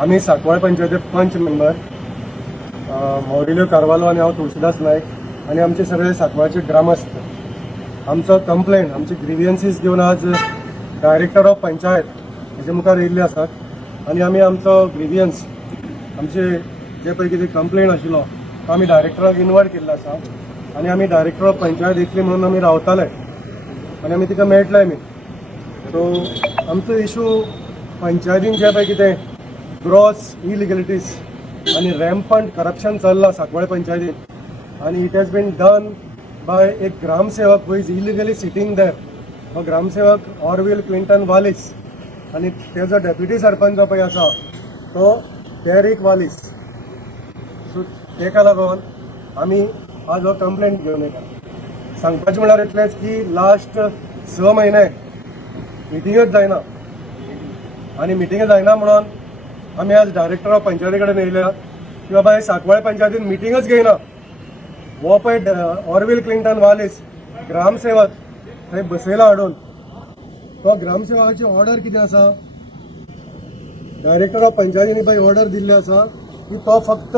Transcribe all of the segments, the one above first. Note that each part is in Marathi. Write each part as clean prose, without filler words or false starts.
आम्ही साकवाळ पंचायतीचे पंच मेंबर मौरिल्यो कारवालो आणि हांव तुळशीदास नायक आणि आमचे सगळे साकवाळचे ग्रामस्थ आमचो कंप्लेंट आमचे ग्रिवियन्सीस घेऊन आज डायरेक्टर ऑफ पंचायत हेजे मुखार येयल्ले आसात आणि आमी आमचो ग्रिवियन्स आमचे जे पळय कितें कंप्लेंट आशिल्लो तो आमी डायरेक्टराक इन्वायट केल्लो आसा आणि आमी डायरेक्टर ऑफ पंचायत येतली म्हणून आमी रावताले आणि आमी तिका मेळटले आमी सो आमचो इशू पंचायतीन जे पळय कितें ग्रॉस इलिगलिटीज आणि रॅम्पंट करप्शन चल्लां साकवाळ पंचायतीन आणि it has been done by एक ग्रामसेवक who is illegally sitting there हो ग्रामसेवक ऑरविल क्विंटन वालिस आणि तेजो डेप्युटी सरपंच पळय आसा तो डेरिक वालिस सो तेका लागून आमी आज हो कंप्लेंट घेवन येता सांगपाचें म्हळ्यार इतलेंच की लास्ट 6 म्हयने मिटिंगच जायना आणि मिटिंग जायना म्हणून आमी आज डायरेक्टर ऑफ पंचायती कडेन येयल्या की बाबा हे साकवाळ पंचायतीन मिटिंगच घेयना हो पळय ऑरविल क्लिंटन वालिस ग्रामसेवक थंय बसयला हाडून तो ग्रामसेवकाची ऑर्डर कितें आसा डायरेक्टर ऑफ पंचायतीनी पळय ऑर्डर दिल्ली आसा की तो फक्त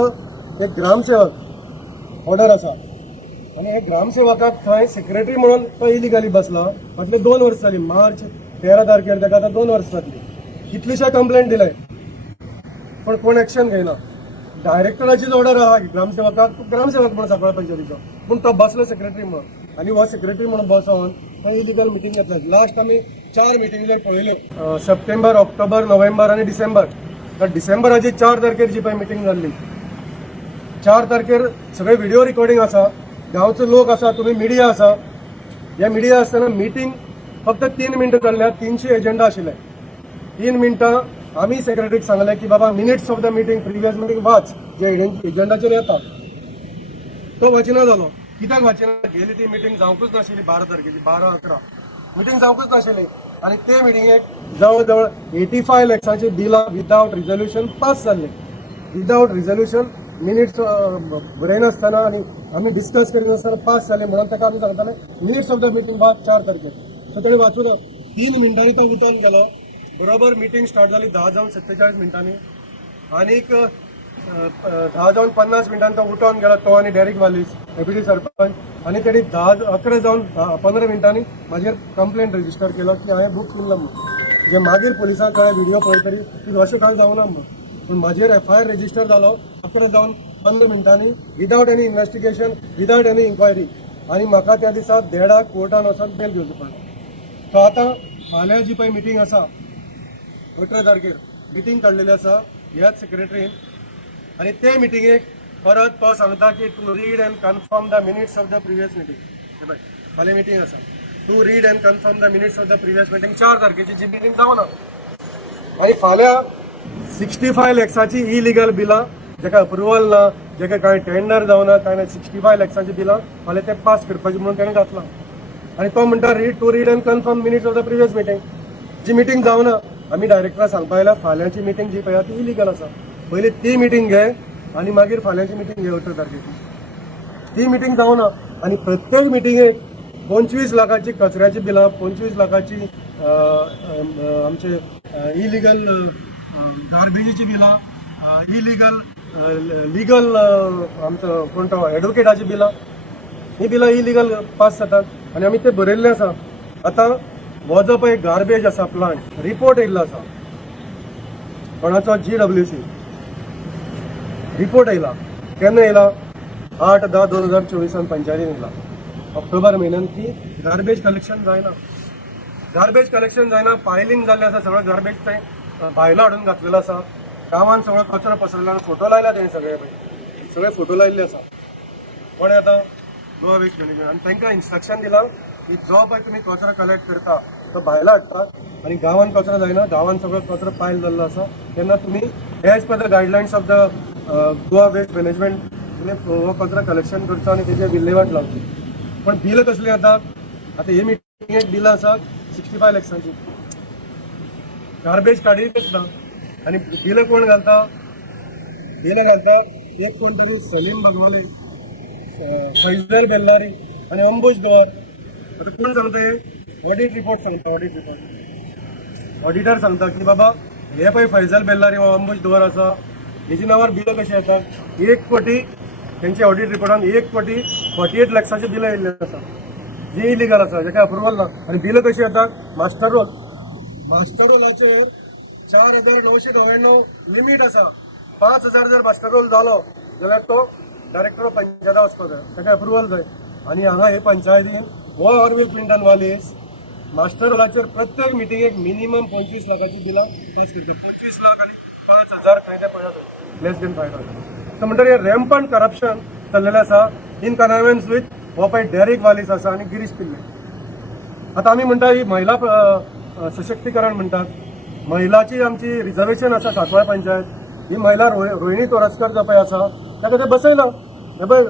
एक ग्रामसेवक ऑर्डर आसा आणि हे ग्रामसेवकाक थंय सेक्रेटरी म्हणून तो इलिगली बसला फाटले 2 वर्सां जालीं मार्च 13 तारखेर ताका आतां 2 वर्सां जातलीं कितलीशे कंप्लेंट दिले पण कोण एक्शन घेयना डायरेक्टराचीच ऑर्डर आहा ग्रामसेवकाक ग्रामसेवक म्हणून साकवाळ पंचायतीचो पूण तो बसलो सेक्रेटरी म्हणून आणि हो सेक्रेटरी म्हणून बसोन थंय इलिगल मिटींग घेतली लास्ट आमी 4 मिटींग जर पळयल्यो सप्टेंबर ऑक्टोबर नोव्हेंबर आणि डिसेंबर तर डिसेंबराची 4 तारखेर जी पळय मिटींग जाल्ली 4 तारखेर सगळे व्हिडिओ रिकॉर्डिंग आसा गांवचो लोक आसा तुम्ही मिडिया आसा ह्या मिडिया आसतना मिटींग फक्त 3 मिनटां जाल्ल्या 300 एजेंडा आशिल्ले 3 मिनटां आमी सेक्रेटरीक सांगलें की बाबा minutes of the meeting previous meeting वाच जे एजेंडाचेर येता तो वाचिना जालो कित्याक वाचिना गेली ती मिटींग जावंकूच नाशिल्ली 12 तारखेची 12-11 मिटींग जावंकूच नाशिल्ली आणि ते मिटींगेक जवळ जवळ 85 लॅक्साची बिलां विदाउट रिझोल्युशन पास जाल्ले विदाउट रिझोल्युशन मिनिट्स बरयनासतना आणि आमी डिस्कस करिनासतना पास जाले म्हणून ताका आमी सांगताले मिनिट्स ऑफ द मिटींग वाच 4 तारखेर सो ताणें वाचून 3 मिनटांनी तो उठून गेलो बरोबर मिटींग स्टार्ट जाली 10:47 मिनटांनी आनीक 10:50 मिनटांनी तो उठून गेलो तो आणि डेरिक वालिस डेप्युटी सरपंच आणि तेणी 11:15 मिनटांनी म्हाजेर कंप्लेंट रजिस्टर केलो की हांवें बूक केल्लो म्हणून जे मागीर पुलिसां कडेन व्हिडिओ पळयतरी की अशें कांय जावना म्हणून पूण म्हाजेर FIR रजिस्टर जालो 11:15 मिनटांनी without any investigation without any inquiry आणि म्हाका त्या दिसा देडाक कोर्टान वचून बेल घेवचो पडलो सो आतां फाल्यां जी पळय मिटींग आसा 18 तारखेर मिटींग काडलेली आसा ह्याच सेक्रेटरीन आणि ते मिटींगेक परत तो सांगता की to read and confirm the minutes of the previous meeting पळय फाल्यां मिटींग आसा to read and confirm the minutes of the previous meeting 4 तारखेची जी मिटींग जावना आणि फाल्यां 65 लॅक्साची इलिगल बिलां जेका अप्रुवल ना जेका कांय टेंडर जावना कांय ना 65 लॅक्साची बिलां फाल्यां ते पास करपाची म्हणून ताणें घातलां आणि तो म्हणटा to read and confirm minutes of the previous meeting जी मिटींग जावना आमी डायरेक्टराक सांगपा आयला फाल्यांची मिटींग जी पळय ती इलिगल आसा पयली ती मिटींग घे आणि मागीर फाल्यांची मिटींग घे 18 तारखेची ती मिटींग जावना आणि प्रत्येक मिटींगेक 25 लाखाची कचऱ्याची बिलां 25 लाखाची आमचे इलिगल गार्बेजीची बिलां इलिगल लिगल आमचो कोण तो एडवोकेटाची बिलां ही बिलां इलिगल पास जातात आणि आमी ते बरयल्ले आसा आतां हो जो पळय गार्बेज आसा प्लांट रिपोर्ट येयल्लो आसा कोणाचो GWC रिपोर्ट येयला केन्ना येयला 8-10-2024 पंचायतीन येयला ऑक्टोबर म्हयन्यान की गार्बेज कलेक्शन जायना पायलिंग जाल्लें आसा सगळो गार्बेज थंय भायलो हाडून घातलेलो आसा गांवांत सगळो कचरो पसरला फोटो लायला तेणी सगळे फोटो लायिल्ले आसा कोणें आतां गोवा वेस्ट मॅनेजमेंट आणि तांकां इन्स्ट्रक्शन दिलां की जो पळय तुमी कचरो कलेक्ट करता तो भायलो हाडटा आणि गांवांत कचरो जायना गांवांत सगळो कचरो पायल जाल्लो आसा तेन्ना तुमी as per the guidelines of the Goa waste management तुमी हो कचरो कलेक्शन करचो आणि तेजे विल्हेवाट लावची पण बिल कसली आतां हे मिटींगेक बिलां आसा 65 लॅक्सांची गार्बेज काडितच ना आणि बिल कोण घालता एक कोण तरी सलीम भगवाले फैजल बेल्लारी आणि अंबुज दवर आता कोण सांगता ऑडिट रिपोर्ट सांगता ऑडिटर सांगता की बाबा हे पळय फैजल बेल्लारी हो अंबुश दवर आसा, हेजी नांवार बिलां कशी येतात 1 कोटी, त्यांची ऑडिट रिपोर्टान 1,48 लाखाचे बिलां येयल्ले आसा, जी इलिगल आसा, जेका अप्रुवल ना. आनी बिलां कशी येतात मास्टर रोलाचेर 4,999 लिमीट आसा. 5,000 जर मास्टर रोल जालो जाल्यार तो डायरेक्टर ऑफ पंचायता वचपाक जाय, ताका अप्रुवल जाय. आनी हांगा हे पंचायतीन हो ऑरवील क्लिंटन वालीस मास्टर रोलाचेर प्रत्येक मिटिंगेक मिनिमम 25 लाखाची बिलां पास करता. 25 लाख आनी 5,000 खंय ते पळयात, लेस देन 5,000. सो म्हणटरी रॅम्पंट करप्शन चल्लेलें आसा इन कन्वेन्स विथ हो पळय डेरिक वालीस आसा आनी गिरीश पिल्ले. आतां आमी म्हणटा ही महिला सशक्तीकरण म्हणटात, महिलाची आमची रिजर्वेशन आसा सांकवाळ पंचायत, ही महिला रोहिणी तोरस्कर जो पळय आसा ताका ते बसयला. हे पळय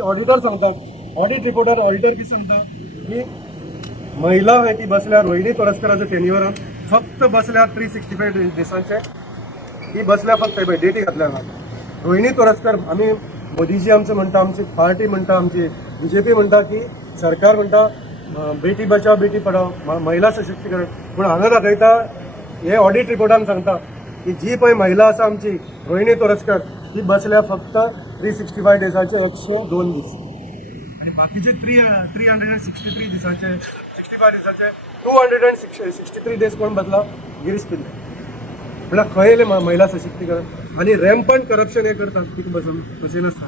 ऑडिटर सांगतात, ऑडिट रिपोर्टार ऑडिटर कितें सांगता की महिला आहे ती बसल्या रोहिणी तोरस्कराच्या टेन्युअरान फक्त बसल्या 365 दिसांचे, ती बसल्या फक्त डेटी घातल्या ना. रोहिणी तोरस्कर आमी मोदीजी आमचं म्हणटा, आमची पार्टी म्हणटा, आमची BJP म्हणटा की सरकार म्हणटा बेटी बचाव बेटी पढाव महिला सशक्तीकरण, पूण हांगा दाखयता हे ऑडिट रिपोर्टान सांगता की जी पळय महिला आसा आमची रोहिणी तोरस्कर ती बसल्या फक्त 365 डेजाचे 102 दीस, आणि बाकीचे 363 दिसाचे 65 दिसाचे 263 डेज कोण बसला गिरीश पिल्ले. म्हळ्यार खंय येयलें महिला सशक्तीकरण. आनी रॅम्पंट करप्शन हे करतात, तिका बसयनासतना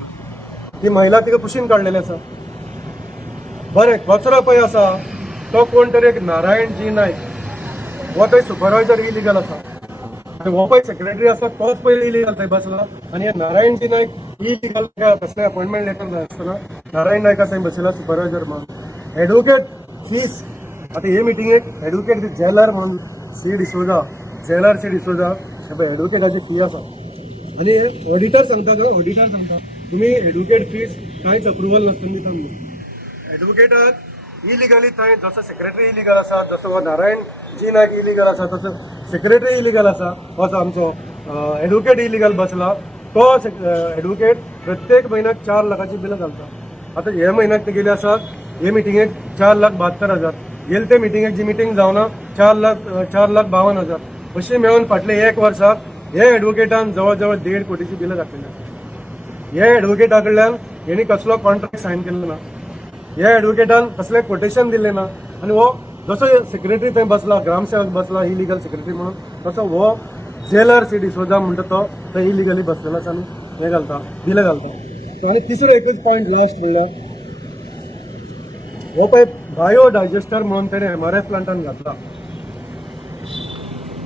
ती महिला तिका पुशीन काडलेली आसा. बरें कचरो पळय आसा तो कोण तरी एक नारायण जी नायक, हो थंय सुपरवायझर इलिगल आसा. हो पळय सेक्रेटरी आसा तोच पयलीं इलिगल थंय बसला, आनी हे नारायण जी नायक इलिगल कसलें अपॉइंटमेंट लेटर जाय आसतना नारायण नायका थंय बसयला सुपरवायझर म्हणून. एडवोकेट फीस आतां हे मिटिंगेक एडवोकेट जेलर म्हणून सी डिसोजा हे पळय एडवोकेटाची फी आसा. आनी ऑडिटर सांगता तुमी एडवोकेट फीस कांयच अप्रुवल नासतना दिता म्हणून. एडवोकेटाक इलिगली थंय जसो सेक्रेटरी इलिगल आसा, जसो हो नारायण जी नायक इलिगल आसा, तसो सेक्रेटरी इलिगल आसा, हो आमचो एडवोकेट इलिगल बसला. तो एडवोकेट प्रत्येक म्हयन्याक 4 लाखाची बिलां घालता. आतां हे म्हयन्याक ते गेले आसात, हे मिटिंगेक 4,72,000, गेले ते मिटिंगेक जी मिटींग जावना 4,52,000 अशी मेळून फाटले 1 वर्साक हे एडवोकेटान जवळ जवळ 1.5 कोटीची बिलां घातलेली. हे एडवोकेटा कडल्यान हेणी कसलो कॉन्ट्रॅक्ट सायन केल्लो ना, ह्या एडवोकेटान कसलें कोटेशन दिल्लें ना. आनी हो जसो सेक्रेटरी थंय बसला, ग्रामसेवक बसला इलिगल सेक्रेटरी म्हणून, तसो हो जेलर सी डिसोजा म्हणटा तो थंय इलिगली बसलेलो आसा आनी हे घालता बिलां घालता. आनी तिसरो एकच पॉयंट लास्ट म्हणल्यार हो पळय बायो डायजेस्टर म्हणून तेणें MRF प्लांटान घातला.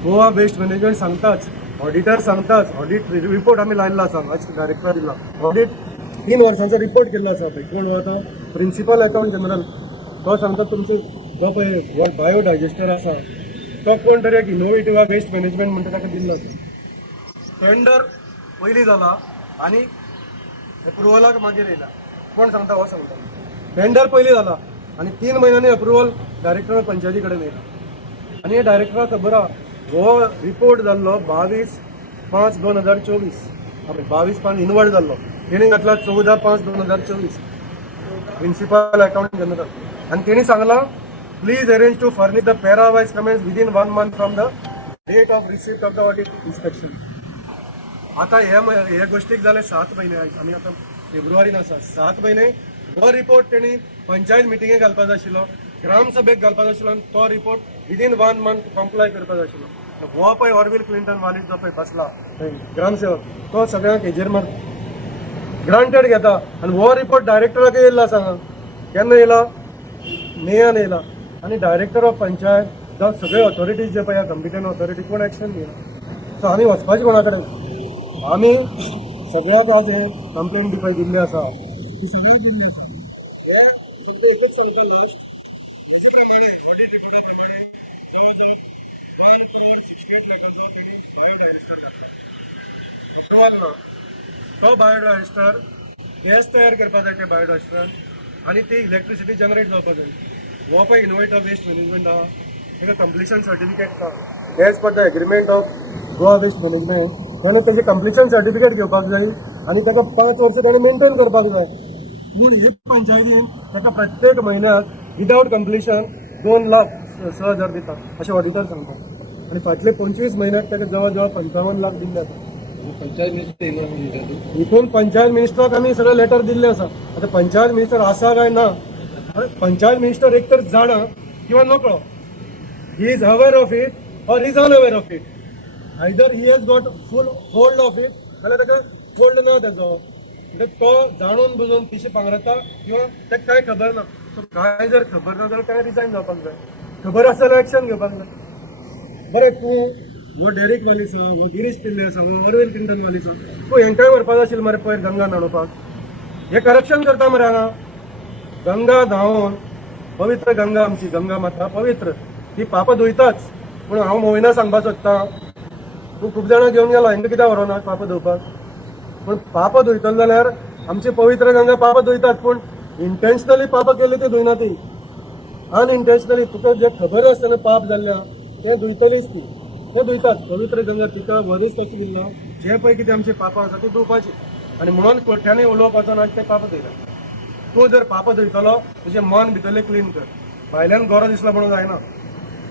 गोवा वेस्ट मॅनेजमेंट सांगताच, ऑडिटर सांगताच, ऑडिट रिपोर्ट आमी लायल्लो आसा, डायरेक्टर दिला ऑडिट 3 वर्सांचो रिपोर्ट केल्लो आसा पळय. कोण आतां प्रिन्सिपल अकाउंट जनरल तो सांगता तुमचो जो पळय बायो डायजेस्टर आसा तो कोण तरी एक इनोवेटिव्ह वेस्ट मॅनेजमेंट म्हणटा ताका दिल्लो आसा. टेंडर पयलीं जाला आनी अप्रुवलाक मागीर येयला. कोण सांगता हो सांगता टेंडर पयलीं जाला आनी 3 म्हयन्यांनी अप्रुवल डायरेक्टर पंचायती कडेन येयला. आनी हे डायरेक्टराक खबर आहा हो रिपोर्ट जाल्लो 22/5/2024, 22/5 इनवर्ट जाल्लो. तेणी घातला 14/5/2024 प्रिन्सिपल अकाउंट जनरल. आनी तेणी सांगला please arrange to furnish the para wise comments within 1 month from the date of receipt of the audit inspection. आतां हे गोष्टीक जाले 7 महिने. आमी आतां फेब्रुवारीन आसा, 7 महिने. हो रिपोर्ट तेणी पंचायत मिटिंगेक घालपाक जाय आशिल्लो, ग्रामसभेक घालपाक जाय आशिल्लो, आनी तो रिपोर्ट विदिन 1 मंथ कॉम्प्लाय करपाक जाय आशिल्लो. हो पळय ऑरवील क्लिंटन वालीस जो पळय बसला ग्रामसेवक तो सगळ्यांक हेजेर मार ग्रांटेड घेता. आनी हो रिपोर्ट डायरेक्टराक येयला सांगा केन्ना येयला, मेयान येयला. आनी डायरेक्टर ऑफ पंचायत जावं सगळे ऑथॉरिटीज जे पळय कॉम्पिटंट ऑथॉरिटी कोण एक्शन घेयना. सो आमी वचपाचें कोणा कडेन, आमी सगळ्याक आज हे कंप्लेन पळय दिल्ली आसा ती सगळ्यांक दिल्ली आसा. हे फक्त एकच सांगता लास्ट तेजे प्रमाणे ऑडिट रिपोर्टा प्रमाणे जवळ जवळ 1,68 लाखाचो बायोडायजेस्टर घातला. अप्रुवल ना तो बायोडायजेस्टर गॅस तयार करपाक जाय ते बायोडायजेस्टरान आनी ती इलेक्ट्रिसिटी जनरेट जावपाक जाय. हो पळय इनोवेटिव्ह वेस्ट मॅनेजमेंट आहा ताका completion certificate as per the agreement of Goa waste management तेणें तेजें कंप्लिशन सर्टिफिकेट घेवपाक जाय आनी ताका 5 वर्सां ताणें मेंटेन करपाक जाय. पूण हे पंचायतीन ताका प्रत्येक म्हयन्याक विदाउट कंप्लिशन 2,06,000 दिता अशें ऑडिटर सांगता. आणि फाटले 25 म्हयन्यात ताका जवळ जवळ 55 लाख दिल्ले आसा. पंचायत मिनिस्टर इथून पंचायत मिनिस्टराक आमी सगळे लेटर दिल्ले आसा. आता पंचायत मिनिस्टर आसा काय ना, पंचायत मिनिस्टर एक तर जाणा किंवा नकळो, he is aware of it or is unaware of it. Either he has got full hold of it जाल्यार ताका होल्ड ना त्याचो, म्हणजे तो जाणून बुजून पिशे पांगरता किंवा ताका काय खबर ना. सो काय जर खबर ना जाल्यार काय रिजायन जावपाक जाय, खबर आसा जाल्यार एक्शन घेवपाक जाय. बरें तूं वो डेरेक वालीस आहा, वो गिरीश पिल्ले आसा, वो ऑरविंद किंटन वालीस आहा, तूं हेंकाय व्हरपाक आशिल्लें मरे पयर गंगा न्हाणोवपाक. हे करप्शन करता मरे हांगा. गंगा न्हांवून पवित्र गंगा, आमची गंगा माता पवित्र, ती पाप धुयताच. पूण हांव मोविना सांगपाक सोदतां, तूं खूब जाणां घेवन गेलो, हेंकां कित्याक व्हरोना पाप धुवपाक. पूण पाप धुयतलो जाल्यार आमची पवित्र गंगा पाप धुयतात, पूण इंटेन्शनली पाप केली ती धुयना ती. अनइंटेन्शनली तुका जे खबर आसतना पाप जाल्ल्या ते धुयतलीच ती, ते धुयतात. पवित्र गंगा तिका वरीस कशें दिल्लो, जे पळय कितें आमचे पापां आसा ती धुवपाची, आनी म्हणून कोठ्यांनी उलोवपाचो ना ते पाप धुयतात. तूं जर पाप धुयतलो तुजें मन भितरलें क्लीन कर. भायल्यान गोरो दिसलो म्हणून जायना,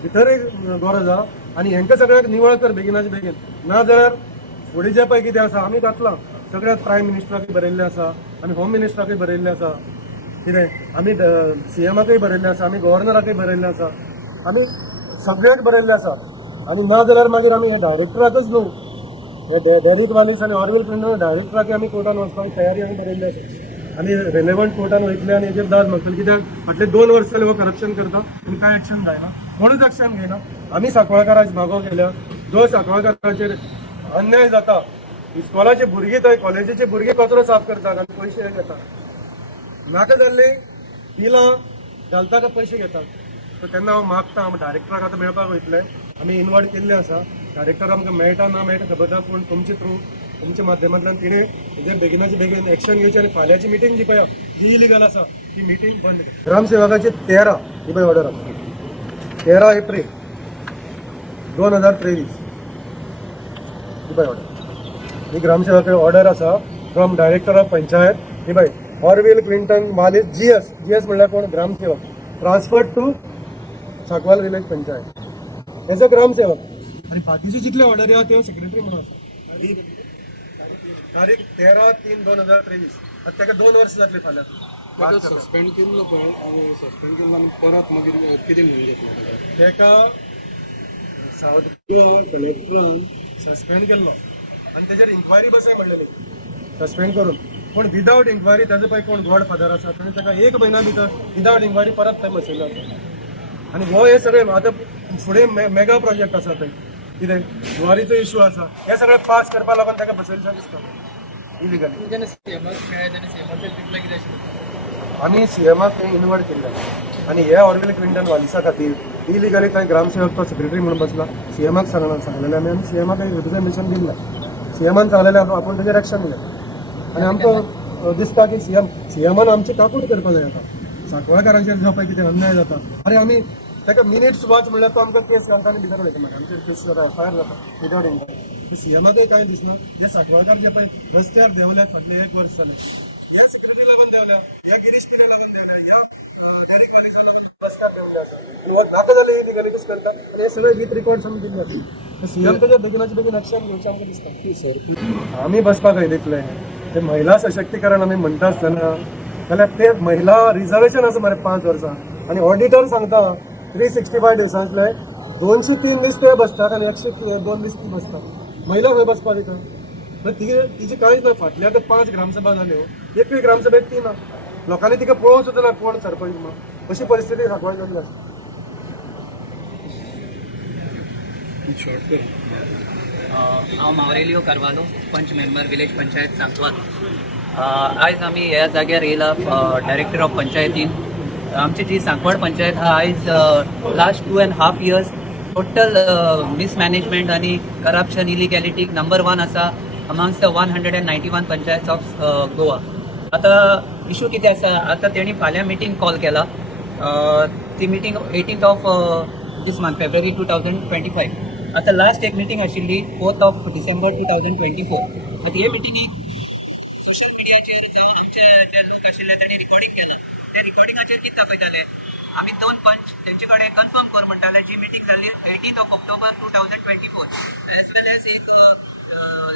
भितरय गोरो जा आनी हेंकां सगळ्यांक निवळ कर बेगिनाचे बेगीन. ना जाल्यार फुडें जे पळय कितें आसा आमी घातलां, सगळ्यात प्रायम मिनिस्टराकय बरयल्लें आसा, आमी होम मिनिस्टराकय बरयल्लें आसा, कितें आमी सीएमाकय बरयल्लें आसा, आमी गव्हर्नराकय बरयल्लें आसा, आमी सगळ्याक बरयल्लें आसा. आनी ना जाल्यार मागीर आमी हे डायरेक्टराकच न्हू, हे डेरिक वालीस आनी ऑरविंद किंटन डायरेक्टराकय आमी कोर्टान वचपाची तयारी आमी बरयल्ली आसा. आनी रेलेवंट कोर्टान वयतले आनी हेजेर दाद मागतले, कित्याक फाटले 2 वर्स जाले हो करप्शन करता आनी कांय एक्शन जायना, कोणूच एक्शन घेयना. आमी सांकवाळकाराक मागो केल्या, जो सांकवाळकाराचेर अन्याय जाता, इस्कॉलाचे भुरगे थंय कॉलेजीचे भुरगे कचरो साफ करतात आनी पयशे घेतात. नाका जाल्ली बिलां घालता काय पयशे घेतात. सो तेन्ना हांव मागता, हांव डायरेक्टराक आतां मेळपाक वयतलें, आमी इनवायट केल्लें आसा. डायरेक्टर आमकां मेळटा ना मेळटा खबर ना, पूण तुमचे थ्रू तुमच्या माध्यमांतल्यान तिणें हेजेर बेगिनाचे बेगीन एक्शन घेवचें आनी फाल्यांची मिटींग जी पळय जी इलिगल आसा ती मिटींग बंद कर. ग्रामसेवकाची 13 ही पळय ऑर्डर आसा, 13 एप्रील 2023 ही पळय ऑर्डर. ही ग्रामसेवकाची ऑर्डर आसा फ्रॉम डायरेक्टर ऑफ पंचायत. ही पळय ऑरविंद किंटन वालीस जीएस म्हणल्यार कोण, ग्रामसेवक, transferred to Sancoale village panchayat as a ग्रामसेवक. आणि बाकीचे जितले ऑर्डर आहा ते सेक्रेटरी म्हणून आसा. तारीख 13/3/2023. आता ताका 2 वर्स जातली फाल्यां. सस्पेंड केल्लो पळय, सस्पेंड केल्लो आनी परत मागीर कितें म्हणून घेतलो ताका सावथ गोवा कलेक्टरान सस्पेंड केल्लो आनी तेजेर इन्क्वायरी बसय म्हणलेली सस्पेंड करून. पूण विदावट इन्क्वायरी ताजो पळय कोण गॉड फादर आसा ताणें ताका 1 म्हयन्या भितर विदावट इन्क्वायरी परत थंय बसयल्लो आसा. आनी हो हे सगळे आतां फुडें मेगा प्रोजेक्ट आसा थंय, कितें जुवारीचो इशू आसा, हे सगळे पास करपा लागून ताका बसयल्लें दिसता इलिगली. आमी सीएमाक इनवायट केल्ले आनी हे ऑरविंद किंटन वालिसा खातीर इलिगली थंय ग्रामसेवक तो सेक्रेटरी म्हणून बसला. सीएमाक सांगलेलें आमी सीएमाक रिप्रेझेंटेशन दिल्लें. सीएमान सांगलेलें आपूण तेजेर एक्शन घेया. आनी आमकां दिसता की सीएमान आमची काकूट करपाक जाय. आतां सांकवाळकारांचेर जो पळय कितें अन्याय जाता, अरे आमी ताका मिनिट्स वाच म्हणल्यार तो आमकां केस घालता आनी भितर वयता. मागीर आमचेर केस जाता, एफआयआर जाता विदावट इन्क्वायरी. सीएमाकय कांय दिसना. हे सांकवाळकार जे पळय रस्त्यार देंवल्यात फाटले 1 वर्स जालें, ह्या सेक्रेटरी लागून देंवल्या, ह्या गिरीश पिरे लागून देंवल्या, ह्या डेरिक वालिसा लागून रस्त्यार देंवल्या आसा. नाका जाल्यार ही इलिगलिटीज करता आनी हे सगळे विथ रिकॉर्ड्स आमी दिल्ले आसा. सीएम ताच्या बेगिनाचे बेगीन एक्शन घेवचें आमकां दिसता. सर आमी बसपाक दितले ते महिला सशक्तीकरण आमी म्हणटा आसतना जाल्यार ते महिला रिजर्वेशन आसा मरे 5 वर्सां, आनी ऑडिटर सांगता 365 दिसांतले 203 दीस ते बसतात आनी 102 दीस ती बसतात. महिला खंय बसपाक दिता? तिचे कांयच ना. फाटल्या 5 ग्रामसभा जाल्यो, एकूय ग्रामसभेक ती ना. लोकांनी तिका पळोवंक सुद्दां ना कोण सरपंच म्हणून. अशी परिस्थिती सांकवाळ जाल्ली आसा. हांव मावरेलियो कारवालो, पंच मेंबर विलेज पंचायत सांकवाल. आयज आमी ह्या जाग्यार येयला डायरेक्टर ऑफ पंचायतीन. आमची जी सांकवाळ पंचायत हा आयज लास्ट 2.5 years टोटल मिसमॅनेजमेंट आनी करप्शन इलिगॅलिटीक नंबर 1 आसा अमांगस्ट द 191 पंचायत ऑफ गोवा. आतां इशू कितें आसा, आतां तेणी फाल्यां मिटींग कॉल केला. ती meeting 18th of this month, February 2025. आतां लास्ट एक मिटींग आशिल्ली 4th of December 2024. आतां हे मिटींगेक सोशल मिडियाचेर जावन आमचे जे लोक आशिल्ले तांणी रिकॉर्डिंग केला. ते रिकॉर्डिंगाचेर कितें दाखयताले आमी 2 पंच तेंचे कडेन कन्फर्म कर म्हणटाले जी मिटींग जाल्ली 30 ऑक्टोबर 2024 एज वेल एज एक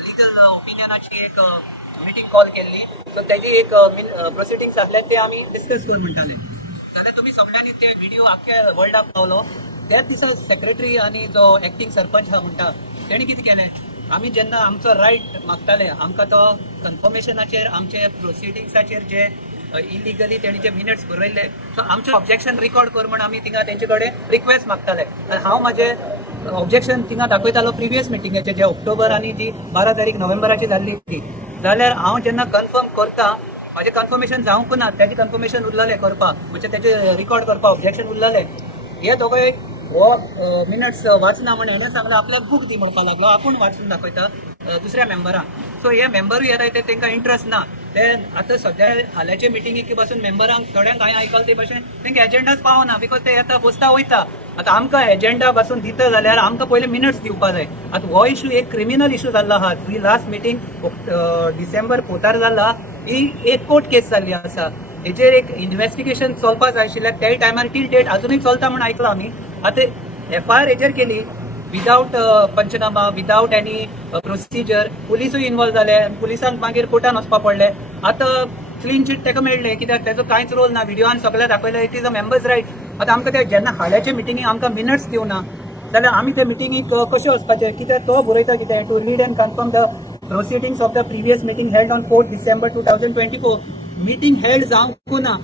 लिगल ओपिनियनाची एक मिटींग कॉल केल्ली सो तेजी एक प्रोसिडींग्स आसले ते आमी डिस्कस कर म्हणटाले जाल्यार तुमी सगळ्यांनी ते व्हिडिओ आख्ख्या वर्ल्डाक पावलो त्याच दिसा सेक्रेटरी आनी जो एक्टींग सरपंच हा म्हणटा तेणी कितें केलें आमी जेन्ना आमचो रायट मागताले आमकां तो कन्फर्मेशनाचेर आमचे प्रोसिडींग्साचेर जे इलिगली तेणी जे मिनिट्स बरयले सो आमचें ऑब्जेक्शन रिकॉर्ड कर म्हण आमी थिंगा तेंचे कडेन रिक्वेस्ट मागताले आनी हांव म्हाजें ऑब्जेक्शन थिंगा दाखयतालो प्रिवियस मिटिंगेचे जे ऑक्टोबर आनी जी 12 तारीख नोव्हेंबराची जाल्ली ती जाल्यार हांव जेन्ना कन्फर्म करता म्हाजें कन्फर्मेशन जावंक ना तेजें कन्फर्मेशन उरलेलें करपाक म्हणजे तेजें रिकॉर्ड करपाक ऑब्जेक्शन उरलेलें हे दोगोय हो मिनिट्स वाचना म्हण हांवें सांगलें आपल्याक बूक दी म्हणपाक लागलो आपूण वाचून दाखयता दुसऱ्या मेंबरांक सो हे मेंबरूय येताय ते तांकां इंट्रस्ट ना ते आतां सद्या हाल्याचे मिटिंगेक पासून मेंबरांक थोड्यांक हांवें आयकलां ते भशेन तांकां एजेंडाच पावना बिकॉज ते येता बसता वयता आतां आमकां एजेंडा पासून दिता जाल्यार आमकां पयलीं मिनिट्स दिवपा जाय आतां हो इशू एक क्रिमिनल इशू जाल्लो आहा ही लास्ट मिटींग डिसेंबर 4 जाल्ला ही एक कोर्ट केस जाल्ली आसा हेजेर एक इन्व्हेस्टिगेशन चलपाक जाय आशिल्लें त्याय टायमार टील डेट अजूनय चलता म्हण आयकलां आमी आतां FIR हेजेर केली विदाउट पंचनामा विदाउट एनी प्रोसिजर पुलिसूय इन्वॉल्व जाले पुलिसांक मागीर कोर्टान वचपा पडले आतां क्लीन चीट ताका मेळ्ळें कित्याक तेजो कांयच रोल ना व्हिडिओन सगळें दाखयलें it is a members right आतां आमकां ते जेन्ना हाल्याचे मिटिंगेक आमकां मिनिट्स दिवना जाल्यार आमी ते मिटिंगेक कशें वचपाचें कित्याक तो बरयता कितें to read and confirm the proceedings of the previous meeting held on 4 December 2024 meeting held जावंक ना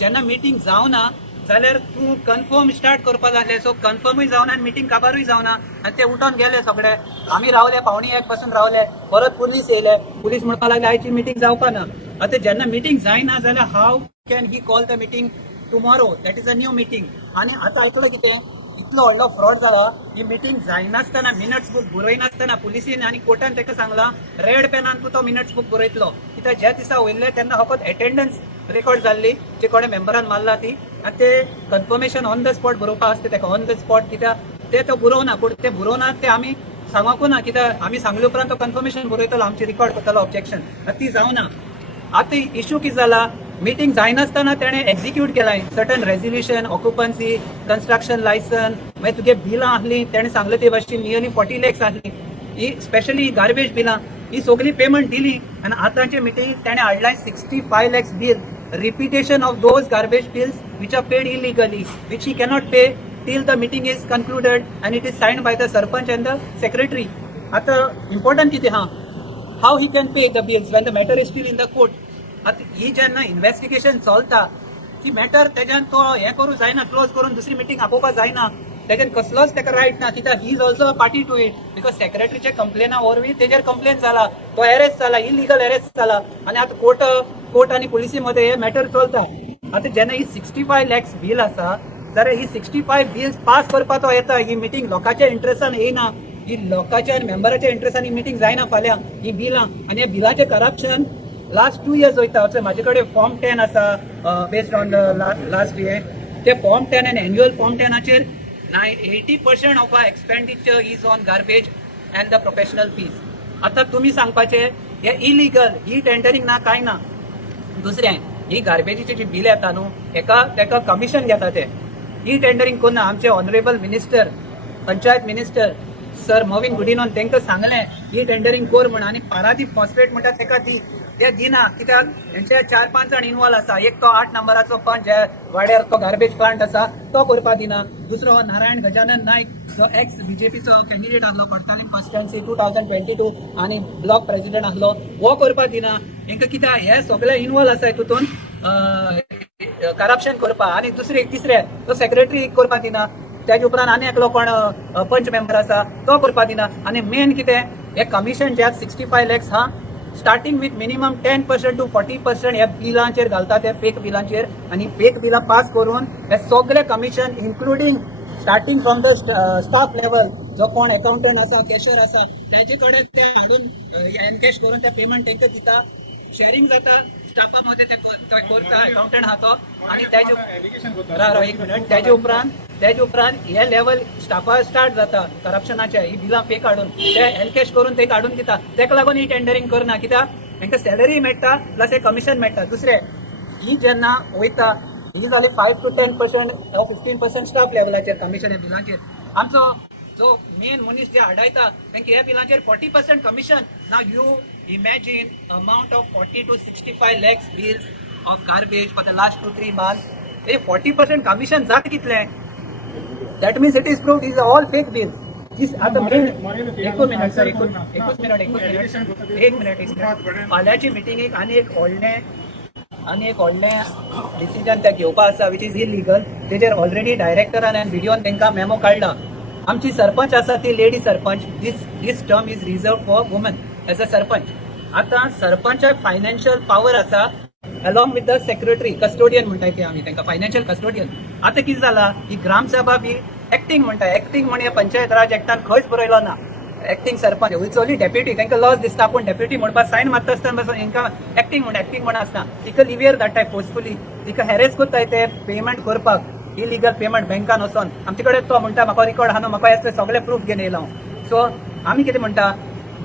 जेन्ना मिटींग जावना जाल्यार तूं कन्फर्म स्टार्ट करपाक लागले सो कन्फर्मूय जावना आनी मिटींग काबारूय जावना आनी ते उठोन गेले सगळे आमी रावले 1:45 पासून रावले परत पुलीस येयले पुलीस म्हणपाक लागले आयची मिटींग जावपा ना आतां जेन्ना मिटींग जायना जाल्यार how can he call the meeting tomorrow that is a new meeting आनी आतां आयकलो कितें इतलो व्हडलो फ्रॉड जाला ही मिटींग जायनासतना मिनिट्स बूक बरयनासतना पुलिसीन आनी कोर्टान ताका सांगलां रेड पेनान तूं तो मिनिट्स बूक बरयतलो कित्याक ज्या दिसा वयल्ले तेन्ना फकत एटेंडन्स रेकॉर्ड जाल्ली जे कोणे मेंबरान मारला ती आनी ते कन्फर्मेशन ऑन द स्पॉट बरोवपाक आसता तेका ऑन द स्पॉट कित्याक ते तो बरोवना पूण ते बरोवना ते आमी सांगोकू ना कित्याक आमी सांगले उपरांत तो कन्फर्मेशन बरयतलो आमची रिकॉर्ड करतलो ऑब्जेक्शन ती जावना आतां इशू कितें जाला मिटींग जायनासतना तेणें एक्झिक्यूट केलाय certain resolution occupancy construction licence मागीर तुगे बिलां आहलीं तेणें सांगलें ते भाशेन नियरली 40 lakhs आहलीं ही स्पेशली गार्बेज बिलां ही सगळी पेमेंट दिली आनी आतांचे मिटींग तेणें हाडलाय 65 lakhs bill repetition of those garbage bills which are paid illegally which he cannot pay till the meeting is concluded and it is signed by the sarpanch and the secretary आता important कितें हा how he can pay the bills when the matter is still in the court आता ही जेन्ना इन्व्हेस्टिगेशन चलता ती मॅटर तेज्यान तो हें करूं जायना क्लोज करून दुसरी मिटींग आपोवपाक जायना तेजेर कसलोच तेका रायट ना कित्याक he is also party to it because सेक्रेटरीचे कंप्लेना वरवीं तेजेर कंप्लेन जाला तो अरेस्ट जाला इलिगल अरेस्ट जाला आनी आतां कोर्ट आनी पुलिसी मध्ये हे मॅटर चलता आतां जेन्ना ही 65 lakhs बील आसा जाल्यार ही 65 बिल्स पास करपाक तो येता ही मिटींग लोकांच्या इंट्रस्टान येयना ही लोकांच्या आनी मेंबराच्या इंट्रस्टान ही मिटींग जायना फाल्यां ही बिलां आनी हे बिलाचें करप्शन लास्ट 2 years वयता म्हाजे कडेन फॉर्म 10 आसा बेस्ड ऑन लास्ट इयर ते फॉर्म 10 आनी annual form 10 80% of our expenditure is on garbage and the professional fees आतां तुमी सांगपाचें हे इलिगल ही टेंडरिंग ना कांय ना दुसरें ही गार्बेजीची जी बिल येता न्हू तेका कमिशन घेता ते ही टेंडरिंग कोन्ना आमचे honourable minister panchayat minister sir Mauvin Godinho तांकां सांगलें ही टेंडरिंग कोर म्हण आनी पारादीप फॉस्फेट म्हणटा तेका दी ते दिना कित्याक हेंचे 4-5 जाण इन्वॉल्व आसा एक तो 8 नंबराचो पंच जे वाड्यार तो गार्बेज प्लांट आसा तो करपा दिना दुसरो नारायण गजानन नायक जो एक्स बीजेपीचो कॅन्डिडेट आहलो पडताली कॉन्स्टिट्युएन्सी 2022 आनी ब्लॉक प्रेसिडेंट आहलो हो करपा दिना हेंकां कित्याक हे सगळे इन्वॉल्व आसाय तितून करप्शन करपा आनी तिसरे तो सेक्रेटरी करपा दिना त्याच्या उपरांत आनी एकलो कोण पंच मेंबर आसा तो करपा दिना आनी मेन कितें हे कमिशन जे 65 lakhs हा स्टार्टिंग विथ मिनिमम 10% टू 40% ह्या बिलांचेर घालता ते फेक बिलांचेर आनी फेक बिलां पास करून हे सगळे commission including starting from the staff level जो कोण अकाउंटंट आसा कॅशियर आसा तेजे कडेन ते हाडून एनकॅश करून ते पेमेंट तांकां दिता शेअरिंग जाता स्टाफा मध्ये ते करता अकाउंटंट हा तो आनी एक मिनिट तेजे उपरांत हे लेवल स्टाफा स्टार्ट जाता करप्शनाचे ही बिलां फेक हाडून ते एनकॅश करून ते काडून दिता तेका लागून ही टेंडरिंग करना कित्याक तांकां सॅलरी मेळटा प्लस हे कमिशन मेळटा दुसरे ही जेन्ना वयता ही जाली 5 to 10% 15% स्टाफ लेवलाचेर कमिशन ह्या बिलांचेर. आमचो जो मेन मनीस जे हाडायता तांकां ह्या बिलांचेर 40% commission. Now you imagine amount of 40 to 65 lakhs bills of garbage for the last 2-3 months. हे 40% कमिशन जाता कितलें? That means it is proved these are all fake bills. आता एकूच मिनिट सर एकूच मिनिट फाल्यांची मिटिंगेक आनी एक व्हडलें डिसिजन ते घेवपा आसा विच इज इलिगल. तेजेर ऑलरेडी डायरेक्टरान आनी व्हिडिओन तांकां मेमो काडला. आमची सरपंच आसा ती lady sarpanch. This term is reserved for woman as a sarpanch. आतां सरपंचाक फायनान्शियल पावर आसा along with the secretary custodian म्हणटाय ते आमी तांकां फायनान्शियल कस्टोडियन. आतां कितें जाला ही ग्रामसभा बी एक्टिंग म्हणटा. एक्टिंग म्हण पंचायत राज एक्टान खंयच बरयलो ना. Acting sarpanch it's only deputy. तांकां लॉज दिसता पूण डेप्युटी म्हणपाक सायन मारता आसतना पासून हांकां एक्टिंग म्हण आसता. तिका लिव्हियर धाडटाय फोर्सफुली. तिका हॅरेस कोत्ताय ते पेमेंट करपाक इलिगल पेमेंट बँकान वचोन. आमचे कडेन तो म्हणटा म्हाका रिकॉर्ड आहा न्हू म्हाका हे सगळे प्रूफ घेवन येयला. सो आमी कितें म्हणटा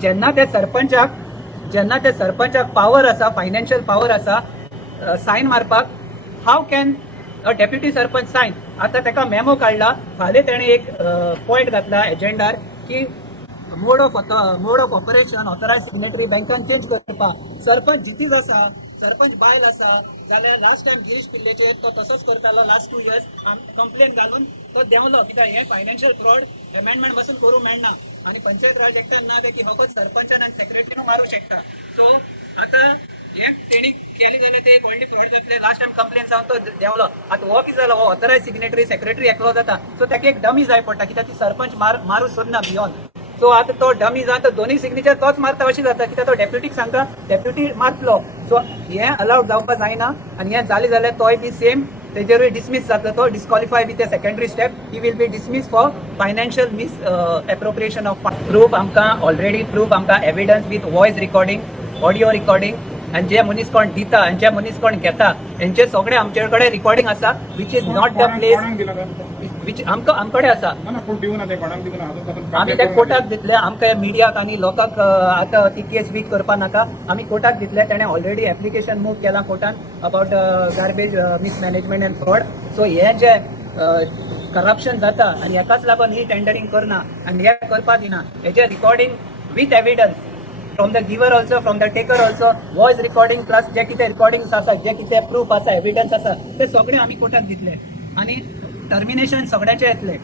जेन्ना त्या सरपंचाक पावर आसा फायनान्शियल पावर आसा सायन मारपाक how can a deputy sarpanch sign. आता ताका मेमो काडला. फाल्यां तेणें एक पॉयंट घातला एजेंडार की मोड ऑफ ऑपरेशन ऑथरायज सिग्नेटरी बँकान चेंज करपाक. सरपंच जितीच आसा सरपंच बायल आसा जाल्यार लास्ट टायम गिरीश पिल्लेचेर तो तसोच करतालो लास्ट 2 years कंप्लेन घालून तो देंवलो. कित्याक हें फायनान्शियल फ्रॉड अमेंडमेंट पासून करूं मेळना आनी पंचायत राज एक्टान ना ते की फकत सरपंचान आनी सेक्रेटरी मारूं शकता. सो आतां हें तेणी केली जाल्यार ते व्हडली फ्रॉड जातले. लास्ट टायम कंप्लेन जावन तो देंवलो. आतां हो कितें जालो हो ऑथरायज सिग्नेटरी सेक्रेटरी एकलो जाता. सो ताका एक डमी जाय पडटा कित्याक ती सरपंच मारूं सोदना बियॉन. सो आतां तो डमी जाता दोनूय सिग्नेचर तोच मारता अशी जाता कित्याक तो डेप्युटीक सांगता डेप्युटी मारतलो. सो हें अलाउड जावपाक जायना आनी हें जालें जाल्यार तोय बी सेम तेजेरूय डिसमीस जातलो. तो disqualify with a secondary step. He will be dismiss for financial misappropriation of fund. Proof आमकां already proof evidence with voice recording audio recording आनी जे मनीस कोण दिता आनी जे मनीस कोण घेता हेंचे सगळे आमचे कडेन रिकॉर्डिंग आसा which is not the place which आमकडे आसा. आमी त्या कोर्टाक दितले. आमकां मिडियाक आनी लोकांक आतां ती केस वीक करपा नाका. आमी कोर्टाक दितले. ताणें ऑलरेडी एप्लिकेशन मूव केला कोर्टान about garbage mismanagement and fraud. So हें जे करप्शन जाता आनी हेकाच लागून ही टेंडरींग करना आनी हें करपा दिना. हेजें recording with evidence from the giver also from the taker also voice recording plus जे कितें रिकॉर्डिंग्स आसा जे कितें प्रूफ आसा एविडन्स आसा ते सगळे आमी कोर्टाक दितले आनी टर्मिनेशन सगळ्यांचे येतले.